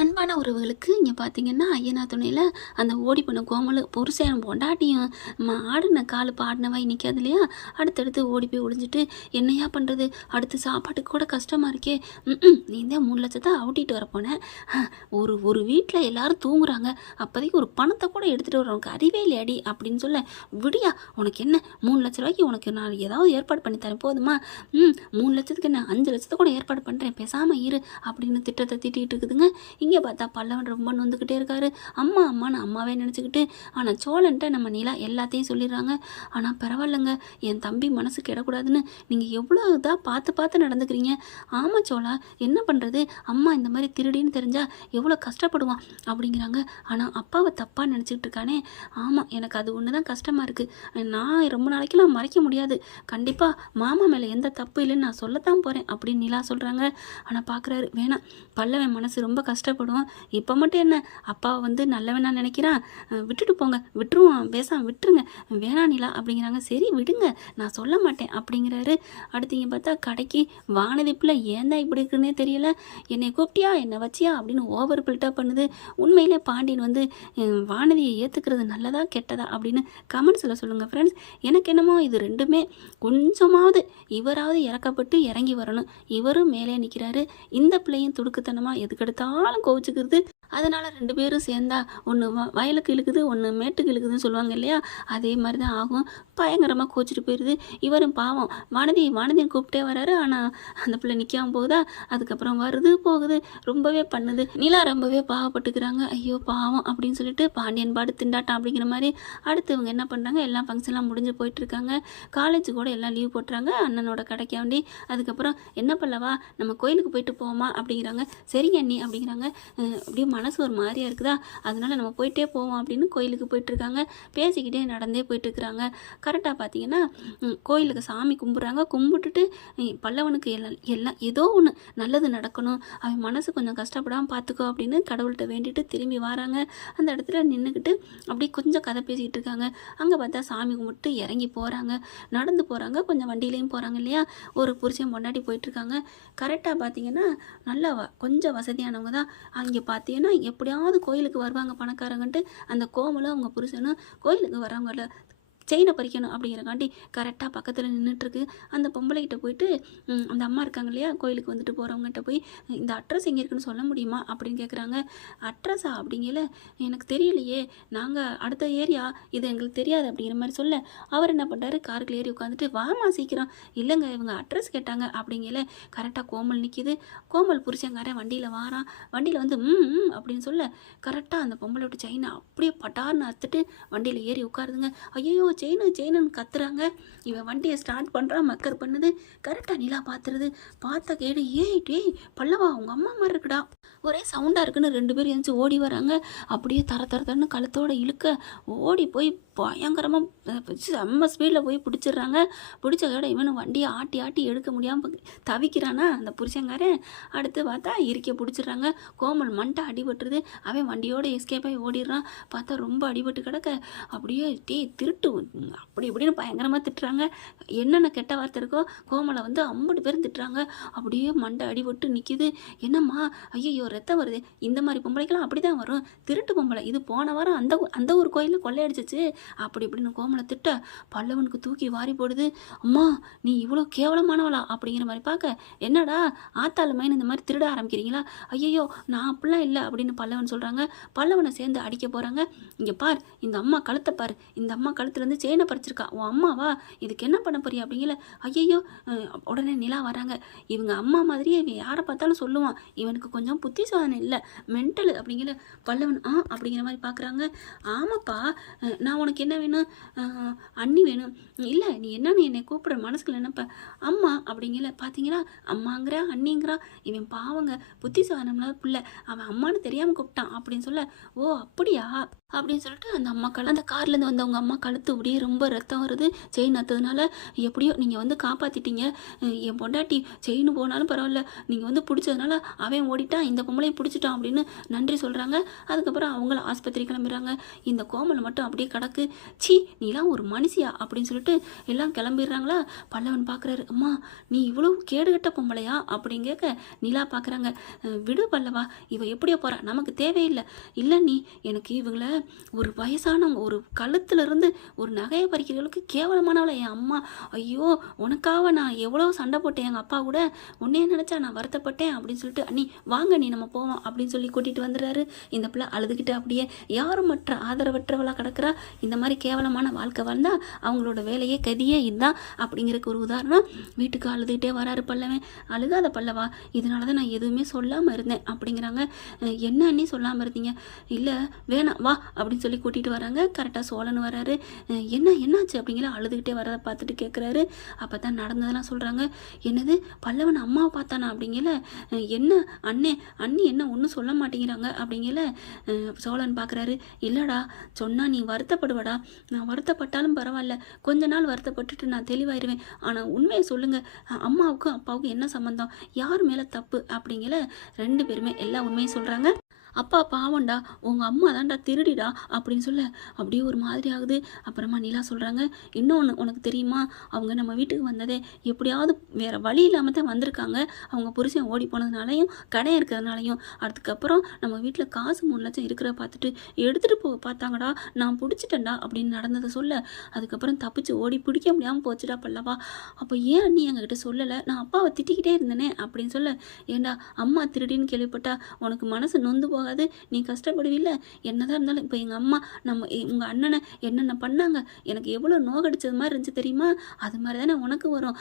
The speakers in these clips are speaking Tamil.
அன்பான உறவுகளுக்கு இங்கே பார்த்தீங்கன்னா ஐயனா துணையில் அந்த ஓடி பண்ண கோமல் புருஷன் பொண்டாட்டியும் ஆடின கால் பாடினவாய் நிற்காது இல்லையா. அடுத்தடுத்து ஓடி போய் ஒளிஞ்சிட்டு என்னையா பண்ணுறது, அடுத்து சாப்பாட்டுக்கு கூட கஷ்டமாக இருக்கே. நீ தான் 3 லட்சத்தை அவுட்டிட்டு வரப்போனேன். ஒரு ஒரு வீட்டில் எல்லாரும் தூங்குறாங்க, அப்போதைக்கு ஒரு பணத்தை கூட எடுத்துகிட்டு வர உனக்கு அறிவே இல்லையாடி அப்படின்னு சொல்ல, விடியா உனக்கு என்ன 3 லட்ச ரூபாய்க்கு உனக்கு நான் ஏதாவது ஏற்பாடு பண்ணி தரேன் போதுமா. 3 லட்சத்துக்கு என்ன 5 லட்சத்தை கூட ஏற்பாடு பண்ணுறேன், பேசாமல் இரு அப்படின்னு திட்டத்தை திட்டிகிட்டு இருக்குதுங்க. இங்கே பார்த்தா பல்லவன் ரொம்ப நொந்துக்கிட்டே இருக்காரு. அம்மா அம்மான்னு அம்மாவே நினச்சிக்கிட்டு. ஆனால் சோழன்ட்ட நம்ம நிலா எல்லாத்தையும் சொல்லிடுறாங்க. ஆனால் பரவாயில்லைங்க, என் தம்பி மனசு கெடக்கூடாதுன்னு நீங்கள் எவ்வளோ இதாக பார்த்து பார்த்து நடந்துக்கிறீங்க. ஆமாம் சோழா, என்ன பண்ணுறது, அம்மா இந்த மாதிரி திருடின்னு தெரிஞ்சால் எவ்வளோ கஷ்டப்படுவான் அப்படிங்கிறாங்க. ஆனால் அப்பாவை தப்பாக நினச்சிக்கிட்டு இருக்கானே. ஆமாம், எனக்கு அது ஒன்று தான் கஷ்டமாக இருக்குது. நான் ரொம்ப நாளைக்கெல்லாம் மறைக்க முடியாது. கண்டிப்பாக மாமா மேலே எந்த தப்பு இல்லைன்னு நான் சொல்லத்தான் போகிறேன் அப்படின்னு நிலா சொல்கிறாங்க. ஆனால் பார்க்குறாரு, வேணாம், பல்லவன் மனசு ரொம்ப கஷ்டப்படும். இப்போ மட்டும் என்ன, அப்பாவை வந்து நல்லவனா நினைக்கிறான், விட்டுட்டு போங்க, விட்டுருவான், பேசாம விட்டுருங்க, வேணா நிலா அப்படிங்கிறாங்க. சரி விடுங்க, நான் சொல்ல மாட்டேன் அப்படிங்கிறாரு. அடுத்து இங்கே பார்த்தா கடைக்கு வானதிப்பில் ஏன் தான் இப்படி இருக்குன்னே தெரியல. என்னை கூப்பிட்டியா, என்னை வச்சியா அப்படின்னு ஓவர் பில்டப் பண்ணுது. உண்மையிலே பாண்டியன் வந்து வானதியை ஏற்றுக்கிறது நல்லதா கெட்டதா அப்படின்னு கமெண்ட்ஸில் சொல்லுங்கள் ஃப்ரெண்ட்ஸ். எனக்கு என்னமோ இது ரெண்டுமே கொஞ்சமாவது இவராவது இறக்கப்பட்டு இறங்கி வரணும். இவரும் மேலே நிற்கிறாரு, இந்த பிள்ளையும் துடுக்குத்தனமாக எதுக்கெடுத்தாலும் கோவிச்சுக்கிறது. அதனால் 2 பேரும் சேர்ந்தா ஒன்று வயலுக்கு இழுக்குது, ஒன்று மேட்டுக்கு இழுக்குதுன்னு சொல்லுவாங்க இல்லையா, அதே மாதிரி தான் ஆகும். பயங்கரமாக கோச்சிட்டு போயிடுது. இவரும் பாவம் வானதியை கூப்பிட்டே வராரு. ஆனால் அந்த பிள்ளை நிற்காம போகுதா, அதுக்கப்புறம் வருது போகுது, ரொம்பவே பண்ணுது. நிலா ரொம்பவே பாவப்பட்டுக்கிறாங்க. ஐயோ பாவம் அப்படின்னு சொல்லிட்டு பாண்டியன் பாடு திண்டாட்டம் அப்படிங்கிற மாதிரி. அடுத்து இவங்க என்ன பண்ணுறாங்க, எல்லாம் ஃபங்க்ஷன்லாம் முடிஞ்சு போயிட்டுருக்காங்க. காலேஜ் கூட எல்லாம் லீவ் போட்டுறாங்க அண்ணனோட கடைக்காண்டி. அதுக்கப்புறம் என்ன பல்லவா, நம்ம கோயிலுக்கு போயிட்டு போவோமா அப்படிங்கிறாங்க. சரிங்க அண்ணி அப்படிங்கிறாங்க. அப்படியே மனசு ஒரு மாதிரியாக இருக்குதா, அதனால நம்ம போயிட்டே போவோம் அப்படின்னு கோயிலுக்கு போயிட்டுருக்காங்க. பேசிக்கிட்டே நடந்தே போயிட்டுருக்குறாங்க. கரெக்டாக பார்த்தீங்கன்னா கோயிலுக்கு சாமி கும்பிட்றாங்க. கும்பிட்டுட்டு பல்லவனுக்கு எல்லாம் ஏதோ ஒன்று நல்லது நடக்கணும், அவன் மனசு கொஞ்சம் கஷ்டப்படாமல் பார்த்துக்கோ அப்படின்னு கடவுள்கிட்ட வேண்டிட்டு திரும்பி வராங்க. அந்த இடத்துல நின்றுக்கிட்டு அப்படியே கொஞ்சம் கதை பேசிக்கிட்டு இருக்காங்க. அங்கே பார்த்தா சாமி கும்பிட்டு இறங்கி போகிறாங்க, நடந்து போகிறாங்க, கொஞ்சம் வண்டியிலையும் போகிறாங்க இல்லையா. ஒரு புருஷன் பொண்டாட்டி போயிட்டுருக்காங்க. கரெக்டாக பார்த்தீங்கன்னா நல்லா கொஞ்சம் வசதியானவங்க தான். அங்கே பார்த்தீங்கன்னா எப்படியாவது கோயிலுக்கு வருவாங்க பணக்காரங்கன்ட்டு அந்த கோமலும் அவங்க புருஷனும் கோயிலுக்கு வரவங்கள செயினை பறிக்கணும் அப்படிங்கிறக்காண்டி கரெக்டாக பக்கத்தில் நின்றுட்டுருக்கு. அந்த பொம்பளைகிட்ட போயிட்டு அந்த அம்மா இருக்காங்க இல்லையா, கோயிலுக்கு வந்துட்டு போகிறவங்ககிட்ட போய் இந்த அட்ரஸ் எங்கே இருக்குன்னு சொல்ல முடியுமா அப்படின்னு கேட்குறாங்க. அட்ரஸா அப்படிங்கல, எனக்கு தெரியலையே, நாங்கள் அடுத்த ஏரியா, இது எங்களுக்கு தெரியாது அப்படிங்கிற மாதிரி சொல்ல, அவர் என்ன பண்ணுறாரு, காருக்குள்ள ஏறி உட்காந்துட்டு வாமா சீக்கிரம், இல்லைங்க இவங்க அட்ரஸ் கேட்டாங்க அப்படிங்கல. கரெக்டாக கோமல் நிற்கிது. கோமல் புருஷங்காரன் வண்டியில் வாரான். வண்டியில் வந்து அப்படின்னு சொல்ல, கரெக்டாக அந்த பொம்பளை விட்டு செயினை அப்படியே பட்டார்னு அறுத்துட்டு வண்டியில் ஏறி உட்காருதுங்க. ஐயோ செயினுன்னு கத்துறாங்க. இவன் வண்டியை ஸ்டார்ட் பண்ணுறான், மக்கர் பண்ணுது. கரெக்டாக நிலா பார்த்துருது. பார்த்த கேடு, டேய் பல்லவா உங்கள் அம்மா மாதிரி இருக்குடா, ஒரே சவுண்டாக இருக்குன்னு 2 பேரும் எழுந்துச்சு ஓடி வராங்க. அப்படியே தரன்னு கழுத்தோடு இழுக்க ஓடி போய் பயங்கரமாக செம்ம ஸ்பீடில் போய் பிடிச்சிடுறாங்க. பிடிச்ச கேட இவனு வண்டியை ஆட்டி ஆட்டி எடுக்க முடியாமல் தவிக்கிறானா அந்த புருஷங்காரன். அடுத்து பார்த்தா இறுக்கிய பிடிச்சிடுறாங்க. கோமல் மண்டை அடிபட்டுருது. அவன் வண்டியோடு எஸ்கேப் ஆகி ஓடிடுறான். பார்த்தா ரொம்ப அடிபட்டு கிடக்க. அப்படியே திருட்டு அப்படி இப்படின்னு பயங்கரமாக திட்டுறாங்க. என்னென்ன கெட்ட வார்த்தை இருக்கோ கோமலை வந்து 50 பேரும் திட்டுறாங்க. அப்படியே மண்டை அடிபட்டு நிற்கிது. என்னம்மா, ஐயோ ரத்தம் வருது, இந்த மாதிரி பொம்பளைக்கெல்லாம் அப்படி தான் வரும், திருட்டு பொம்பளை இது, போன வாரம் அந்த ஒரு கோயிலில் கொள்ளையடிச்சிச்சு அப்படி இப்படின்னு கோமலை திட்ட பல்லவனுக்கு தூக்கி வாரி போடுது. அம்மா நீ இவ்வளோ கேவலமானவளா அப்படிங்கிற மாதிரி பார்க்க, என்னடா ஆத்தாள் மைன் இந்த மாதிரி திருட ஆரம்பிக்கிறீங்களா, ஐயோ நான் அப்படிலாம் இல்லை அப்படின்னு பல்லவன் சொல்கிறாங்க. பல்லவனை சேர்ந்து அடிக்க போகிறாங்க. இங்கே பார், இந்த அம்மா கழுத்தை பார், இந்த அம்மா கழுத்துலேருந்து செயினை பறிச்சிருக்கா, உன் அம்மாவா, இதுக்கு என்ன பண்ண போறியா அப்படிங்கல. ஐயோ உடனே நிலா வராங்க. இவங்க அம்மா மாதிரியே இவன் யாரை பார்த்தாலும் சொல்லுவான், இவனுக்கு கொஞ்சம் புத்தி சாதனை இல்லை, மென்டலு அப்படிங்கிற. பல்லவன் அப்படிங்கிற மாதிரி பார்க்குறாங்க. ஆமாப்பா, நான் உனக்கு என்ன வேணும், அண்ணி வேணும், இல்லை நீ என்னன்னு என்னை கூப்பிட்ற மனசுக்குள்ள நினைப்ப, அம்மா அப்படிங்கல. பார்த்தீங்களா, அம்மாங்கிற அண்ணிங்கிறா, இவன் பாவங்க புத்தி சாதனம்லாம் பிள்ளை, அவன் அம்மானு தெரியாமல் கூப்பிட்டான் அப்படின்னு சொல்ல, ஓ அப்படியா அப்படின்னு சொல்லிட்டு அந்த கார்லேருந்து வந்தவங்க அம்மா கழுத்து அப்படியே ரொம்ப ரத்தம் வருது. செயின் அத்ததுனால எப்படியோ நீங்கள் வந்து காப்பாற்றிட்டீங்க. என் பொண்டாட்டி செயின் போனாலும் பரவாயில்ல, நீங்கள் வந்து பிடிச்சதுனால அவன் ஓடிட்டான், இந்த பொம்பளையும் பிடிச்சிட்டான் அப்படின்னு நன்றி சொல்கிறாங்க. அதுக்கப்புறம் அவங்கள ஆஸ்பத்திரி கிளம்பிடுறாங்க. இந்த கோமலை மட்டும் அப்படியே கிடக்கு. சி நீலாம் ஒரு மனுஷியா அப்படின்னு சொல்லிட்டு எல்லாம் கிளம்பிடுறாங்களா. பல்லவன் பார்க்குறாரு, அம்மா நீ இவ்வளோ கேடுகட்ட பொம்பளையா அப்படின்னு கேட்க நிலா பார்க்குறாங்க. விடு பல்லவா, இவ எப்படியோ போகிறா, நமக்கு தேவையில்லை. இல்லை நீ எனக்கு இவங்கள ஒரு வயசானவங்க ஒரு கழுத்துலேருந்து ஒரு நகையை பறிக்கிறவங்களுக்கு கேவலமானவளை என் அம்மா. ஐயோ உனக்காக நான் எவ்வளோ சண்டை போட்டேன் எங்கள் அப்பா கூட, உன்னையே நினச்சா நான் வருத்தப்பட்டேன் அப்படின்னு சொல்லிட்டு அண்ணி வாங்க நீ நம்ம போவோம் அப்படின்னு சொல்லி கூட்டிகிட்டு வந்துடுறாரு. இந்த பிள்ளை அழுதுகிட்டு அப்படியே யாரும் மற்ற ஆதரவற்றவளாக கிடக்கிறா. இந்த மாதிரி கேவலமான வாழ்க்கை வாழ்ந்தால் அவங்களோட வேலையே கதியே இதுதான் அப்படிங்கிறதுக்கு ஒரு உதாரணம். வீட்டுக்கு அழுதுகிட்டே வராரு பல்லவன். அழுகாத பல்லவா, இதனால தான் நான் எதுவுமே சொல்லாமல் இருந்தேன் அப்படிங்கிறாங்க. என்ன அண்ணி சொல்லாமல் இருந்தீங்க? இல்லை வேணாம் வா அப்படின்னு சொல்லி கூட்டிகிட்டு வராங்க. கரெக்டாக சோழன் வராரு. என்னாச்சு அப்படிங்கிற அழுதுகிட்டே வரதை பார்த்துட்டு கேட்குறாரு. அப்போ தான் நடந்ததெல்லாம் சொல்கிறாங்க. என்னது பல்லவன் அம்மாவை பார்த்தானா அப்படிங்கல. என்ன அண்ணி என்ன ஒன்றும் சொல்ல மாட்டேங்கிறாங்க அப்படிங்கல. சோழன் பார்க்குறாரு. இல்லைடா சொன்னால் நீ வருத்தப்படுவடா, நான் வருத்தப்பட்டாலும் பரவாயில்ல, கொஞ்ச நாள் வருத்தப்பட்டுட்டு நான் தெளிவாயிருவேன். ஆனால் உண்மையை சொல்லுங்கள், அம்மாவுக்கும் அப்பாவுக்கும் என்ன சம்மந்தம், யார் மேலே தப்பு அப்படிங்கல. ரெண்டு பேருமே எல்லா உண்மையும் சொல்கிறாங்க. அப்பா பாவண்டா, உங்கள் அம்மா தான்டா திருடிடா அப்படின்னு சொல்ல அப்படியே ஒரு மாதிரி ஆகுது. அப்புறமா நிலா சொல்கிறாங்க, இன்னொன்று உனக்கு தெரியுமா, அவங்க நம்ம வீட்டுக்கு வந்ததே எப்படியாவது வேறு வழி இல்லாமல் தான் வந்திருக்காங்க. அவங்க புருஷன் ஓடி போனதுனாலையும் கடை இருக்கிறதுனாலையும். அதுக்கப்புறம் நம்ம வீட்டில் காசு 3 லட்சம் இருக்கிற பார்த்துட்டு எடுத்துகிட்டு பார்த்தாங்கடா, நான் பிடிச்சிட்டேன்டா அப்படின்னு நடந்ததை சொல்ல, அதுக்கப்புறம் தப்பிச்சு ஓடி பிடிக்க முடியாமல் போச்சுடா பல்லவா. அப்போ ஏன் அண்ணி எங்ககிட்ட சொல்லலை, நான் அப்பாவை திட்டிக்கிட்டே இருந்தேனே அப்படின்னு சொல்ல, ஏண்டா அம்மா திருடின்னு கேள்விப்பட்டா உனக்கு மனசு நொந்து போகாது, நீ கஷ்டப்படுவில்ல. என்னதான் இருந்தாலும் இப்போ எங்கள் அம்மா உங்கள் அண்ணனை என்னென்ன பண்ணாங்க, எனக்கு எவ்வளோ நோகடிச்சது மாதிரி இருந்துச்சு தெரியுமா, அது மாதிரி தானே உனக்கு வரும்.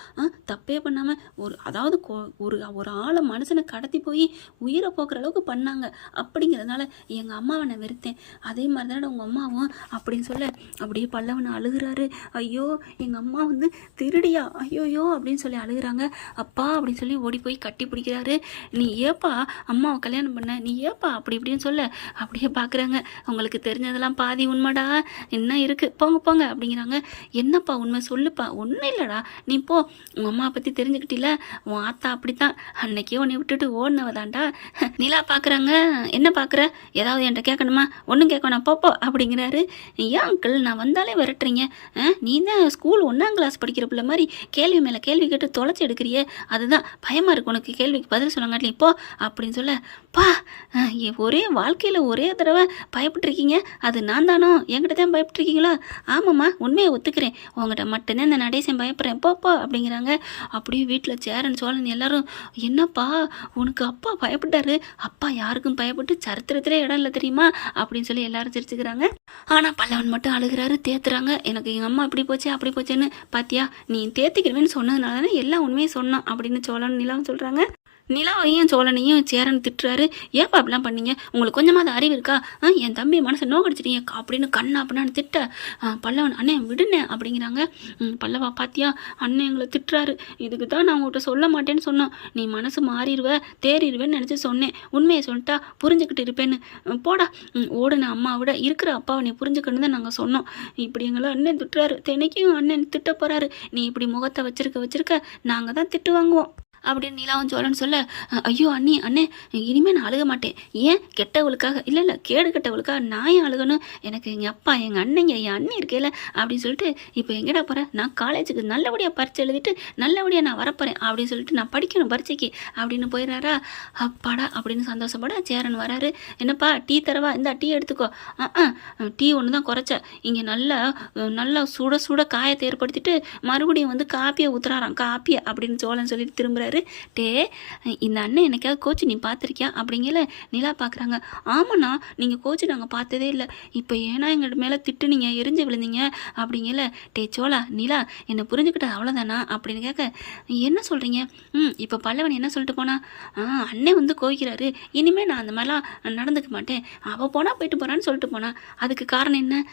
தப்பே பண்ணாமல் அதாவது ஒரு ஆளை மனுஷனை கடத்தி போய் உயிரை போக்குற அளவுக்கு பண்ணாங்க. அப்படிங்கிறதுனால எங்கள் அம்மாவை நான் வெறுத்தேன். அதே மாதிரி தானே உங்கள் அம்மாவும் அப்படின்னு சொல்ல அப்படியே பல்லவனை அழுகிறாரு. ஐயோ எங்கள் அம்மா வந்து திருடியா, ஐயோயோ அப்படின்னு சொல்லி அழுகிறாங்க. அப்பா அப்படின்னு சொல்லி ஓடி போய் கட்டி பிடிக்கிறாரு. நீ ஏப்பா அம்மாவை கல்யாணம் பண்ண, நீ ஏப்பா அப்படி இப்படின்னு சொல்ல அப்படியே பார்க்குறாங்க. உங்களுக்கு தெரிஞ்சதெல்லாம் பாதி உண்மைடா, என்ன இருக்குது போங்க போங்க அப்படிங்கிறாங்க. என்னப்பா உண்மை சொல்லுப்பா. ஒன்றும் இல்லைடா, நீ போ, உங்கள் அம்மா பற்றி தெரிஞ்சுக்கிட்டில, உன் ஆத்தா அப்படித்தான், அன்னைக்கே உன்னை விட்டுட்டு ஓடினவதான்டா. நிலா பார்க்குறாங்க. என்ன பார்க்குற, ஏதாவது என்கிட்ட கேட்கணுமா, ஒன்றும் கேட்கணும் போப்போ அப்படிங்கிறாரு. ஏன் அங்கிள் நான் வந்தாலே விரட்டுறீங்க, நீ தான் ஸ்கூல் 1ஆம் கிளாஸ் படிக்கிற பிள்ளை மாதிரி கேள்வி மேலே கேள்வி கேட்டு தொலைச்சி எடுக்கிறியே, அதுதான் பயமாக இருக்கு உனக்கு, கேள்விக்கு பதில் சொல்லங்காட்டிலும் இப்போ அப்படின்னு சொல்ல, பா ஒரே வாழ்க்கையில் ஒரே தடவை பயப்பட்டுருக்கீங்க, அது நான் தானோ, என்கிட்ட தான் பயப்பட்டுருக்கீங்களா? ஆமாம்மா உண்மையை ஒத்துக்கிறேன், உங்கள்கிட்ட மட்டும்தான் இந்த நடேசன் பயப்படுறேன் போப்போ அப்படிங்கிறாங்க. அப்படியே வீட்டில் சேரன் சோழன் எல்லாரும், என்னப்பா உனக்கு அப்பா பயப்பட்டாரு, அப்பா யாருக்கும் பயப்பட்டு சரித்திரத்திலே இடம் இல்லை தெரியுமா அப்படின்னு சொல்லி எல்லாரும் சிரிச்சுக்கிறாங்க. ஆனால் பல்லவன் மட்டும் அழுகிறாரு, தேத்துறாங்க. எனக்கு எங்கள் அம்மா இப்படி போச்சு அப்படி போச்சுன்னு பார்த்தியா, நீ தேத்திக்கிறவேன்னு சொன்னதுனால தானே எல்லாம் உண்மையை சொன்னான் அப்படின்னு சோழன் நிலாவும் சொல்கிறாங்க. நிலாவையும் சோழனையும் சேரன் திட்டுறாரு. ஏப்பா அப்படிலாம் பண்ணீங்க, உங்களுக்கு கொஞ்சமாவது அறிவு இருக்கா, என் தம்பி மனசை நோக்கடிச்சிட்டீங்க அப்படின்னு கண்ணா அப்படின்னு திட்ட பல்லவன், அண்ணே விடுனே அப்படிங்கிறாங்க. பல்லவா பாத்தியா அண்ணன் எங்களை திட்டுறாரு, இதுக்கு தான் நான் உங்கள்கிட்ட சொல்ல மாட்டேன்னு சொன்னோம், நீ மனசு மாறிடுவ தேறிடுவேன்னு நினச்சி சொன்னேன், உண்மையை சொல்லிட்டா புரிஞ்சுக்கிட்டு இருப்பேன்னு, போடா ஓடுன அம்மாவோட இருக்கிற அப்பாவை நீ புரிஞ்சுக்கணும் தான் நாங்கள் சொன்னோம், இப்படி எங்களை அண்ணன் திட்டுறாரு, தினைக்கும் அண்ணன் திட்ட போகிறாரு, நீ இப்படி முகத்தை வச்சிருக்க நாங்கள் தான் திட்டு வாங்குவோம் அப்படின்னு நிலாவும் சோழன் சொல்ல, ஐயோ அண்ணே இனிமேல் நான் அழுக மாட்டேன். ஏன் கெட்டவளுக்காக, இல்லை கேடு கெட்டவளுக்காக நான் ஏன் அழுகணும், எனக்கு எங்கள் அப்பா எங்கள் அண்ணங்க என் அண்ணி இருக்கேல அப்படின்னு சொல்லிட்டு இப்போ எங்கடா போகிறேன், நான் காலேஜுக்கு நல்லபடியாக பரீட்சை எழுதிட்டு நல்லபடியாக நான் வரப்போகிறேன் அப்படின்னு சொல்லிட்டு நான் படிக்கணும் பரீட்சைக்கு அப்படின்னு போயிடுறாரா. அப்பாடா அப்படின்னு சந்தோஷப்பட சேரன் வராரு. என்னப்பா டீ தரவா, இந்த டீ எடுத்துக்கோ. டீ ஒன்று தான் குறைச்ச, இங்கே நல்லா சுட சுட காயத்தை ஏற்படுத்திட்டு மறுபடியும் வந்து காப்பியை ஊற்றுறாராம், காப்பியை அப்படின்னு சோழன் சொல்லிட்டு திரும்புகிறாரு. டே இந்த அண்ணன் எனக்காவது கோச்சு நீ பார்த்துருக்கியா அப்படிங்கல. நிலா பார்க்குறாங்க. ஆமாண்ணா நீங்கள் கோச்சு நாங்கள் பார்த்ததே இல்லை, இப்போ ஏன்னா எங்கள் மேலே திட்டு நீங்கள் எரிஞ்சு விழுந்தீங்க அப்படிங்கல. டே சோழா நிலா என்னை புரிஞ்சுக்கிட்டது அவ்வளோதானா அப்படின்னு கேட்க, என்ன சொல்கிறீங்க, இப்போ பல்லவன் என்ன சொல்லிட்டு போனா, அண்ணன் வந்து கோவிக்கிறாரு, இனிமேல் நான் அந்த மாதிரிலாம் நடந்துக்க மாட்டேன், அவள் போனால் போயிட்டு போகிறான்னு சொல்லிட்டு போனா, அதுக்கு காரணம் என்ன,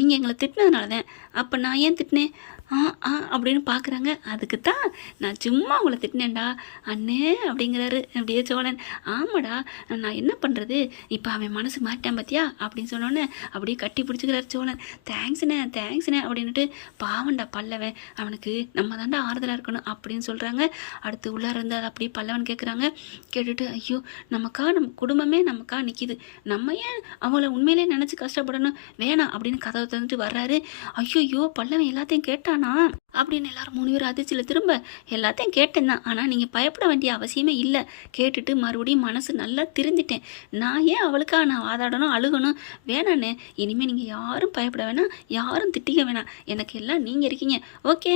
நீங்கள் எங்களை திட்டினதுனால தான், அப்போ நான் ஏன் திட்டினேன் அப்படின்னு பார்க்குறாங்க. அதுக்கு தான் நான் சும்மா உங்களை திட்டினேன்டா, அண்ணே அப்படிங்கிறாரு அப்படியே சோழன். ஆமாடா, நான் என்ன பண்ணுறது, இப்போ அவன் மனசு மாட்டான் பார்த்தியா அப்படின்னு சொன்னோன்னே அப்படியே கட்டி பிடிச்சிக்கிறாரு சோழன். தேங்க்ஸ்ண்ணே அப்படின்னுட்டு, பாவண்டா பல்லவன், அவனுக்கு நம்ம தாண்டா ஆறுதலாக இருக்கணும் அப்படின்னு சொல்கிறாங்க. அடுத்து உள்ளார இருந்து அதை அப்படியே பல்லவன் கேட்குறாங்க. கேட்டுட்டு, ஐயோ நம்ம குடும்பமே நமக்கா நிற்கிது, நம்ம ஏன் அவங்கள உண்மையிலே நினச்சி கஷ்டப்படணும், வேணாம் அப்படின்னு கதவை தந்துட்டு வர்றாரு. ஐயோ பல்லவன் எல்லாத்தையும் கேட்டானா அப்படின்னு எல்லாரும் 3 பேர் அதிர்ச்சியில் திரும்ப, எல்லாத்தையும் கேட்டேன் தான், ஆனால் நீங்கள் பயப்பட வேண்டிய அவசியமே இல்லை. கேட்டுட்டு மறுபடியும் மனசு நல்லா திருந்திட்டேன். நான் ஏன் அவளுக்காக நான் வாதாடணும் அழுகணும், வேணாண்ணே, இனிமேல் நீங்கள் யாரும் பயப்பட வேணாம், யாரும் திட்டிக்க வேணாம், எனக்கு எல்லாம் நீங்கள் இருக்கீங்க, ஓகே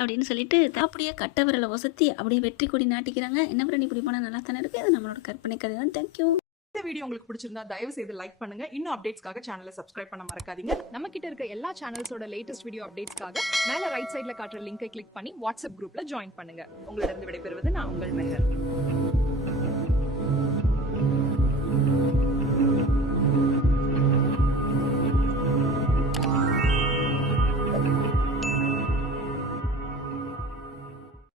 அப்படின்னு சொல்லிட்டு அப்படியே கட்ட விரலை ஒசத்தி அப்படியே வெற்றி கொடி நாட்டிக்கிறாங்க. என்ன பண்ணி இப்படி போனால் நல்லா தானே இருக்குது, அது நம்மளோட கற்பனை கதை தான். தேங்க்யூ. இந்த வீடியோ உங்களுக்கு பிடிச்சிருந்தா தயவு செய்து லைக் பண்ணுங்க. இன்னும் அப்டேட்ஸ்க்காக சேனலை சப்ஸ்கிரைப் பண்ண மறக்காதீங்க. நம்ம கிட்ட இருக்க எல்லா சேனல்ஸோட லேட்டஸ்ட் வீடியோ அப்டேட்ஸ்க்காக மேல ரைட் சைடுல காட்டுற லிங்கை கிளிக் பண்ணி வாட்ஸ்அப் குரூப்ல ஜாயின் பண்ணுங்க. உங்களிடம் விடைபெறுவது நான் உங்கள் மெஹர்.